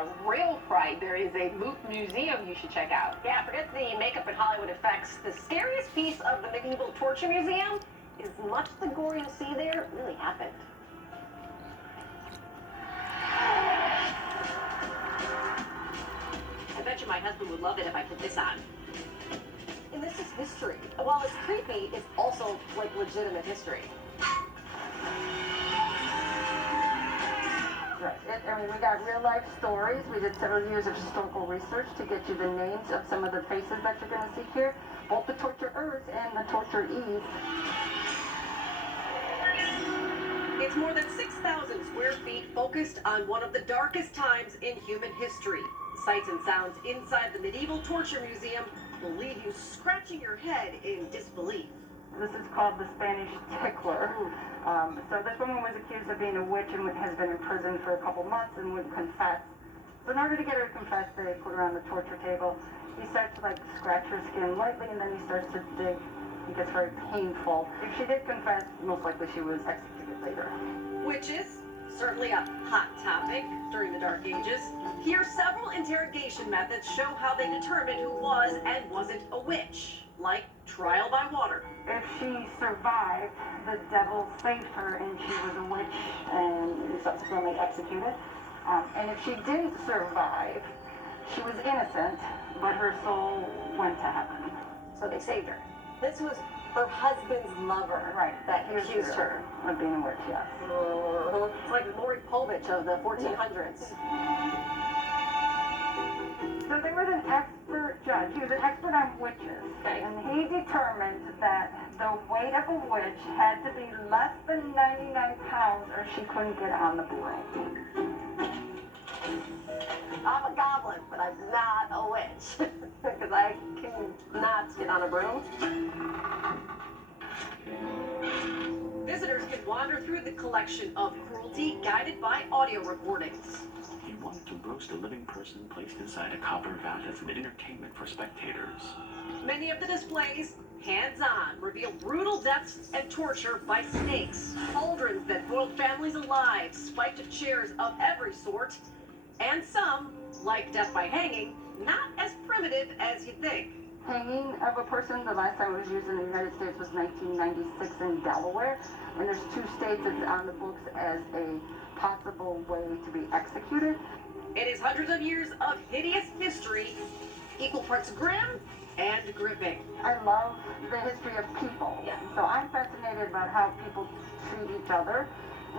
a real fright, there is a museum you should check out. Yeah, forget the makeup and Hollywood effects. The scariest piece of the medieval torture museum is much of the gore you'll see there really happened. I bet you my husband would love it if I put this on. And this is history. While it's creepy, it's also like legitimate history. Right. We got real life stories. We did several years of historical research to get you the names of some of the faces that you're going to see here, both the torturers and the torturees. It's more than 6,000 square feet focused on one of the darkest times in human history. Sights and sounds inside the medieval torture museum will leave you scratching your head in disbelief. This is called the Spanish tickler. So this woman was accused of being a witch and has been in prison for a couple months and wouldn't confess. So in order to get her to confess, they put her on the torture table. He starts to scratch her skin lightly, and then he starts to dig. It gets very painful. If she did confess, most likely she was executed later. Witches, certainly a hot topic during the Dark Ages. Here, several interrogation methods show how they determined who was and wasn't a witch, like trial by water. If she survived, the devil saved her and she was a witch and subsequently executed. And if she didn't survive, she was innocent, but her soul went to heaven. So they saved her. This was her husband's lover, Right, that accused her of being a witch, yes. It's like Maury Povich of the 1400s. So there was an expert judge. He was an expert on witches. Okay. And he determined that the weight of a witch had to be less than 99 pounds or she couldn't get on the broom. I'm a goblin, but I'm not a witch. Because I cannot get on a broom. Visitors can wander through the collection of cruelty guided by audio recordings. He wanted to roast a living person placed inside a copper vat as an entertainment for spectators. Many of the displays, hands-on, reveal brutal deaths and torture by snakes, cauldrons that boiled families alive, spiked chairs of every sort, and some, like death by hanging, not as primitive as you'd think. Hanging of a person, the last time it was used in the United States was 1996 in Delaware, and there's 2 states that's on the books as a possible way to be executed. It is hundreds of years of hideous history, equal parts grim and gripping. I love the history of people. Yeah. So I'm fascinated about how people treat each other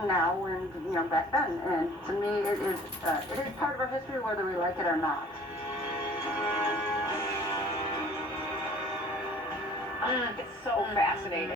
now and back then. And to me, it is part of our history whether we like it or not. It's so fascinating.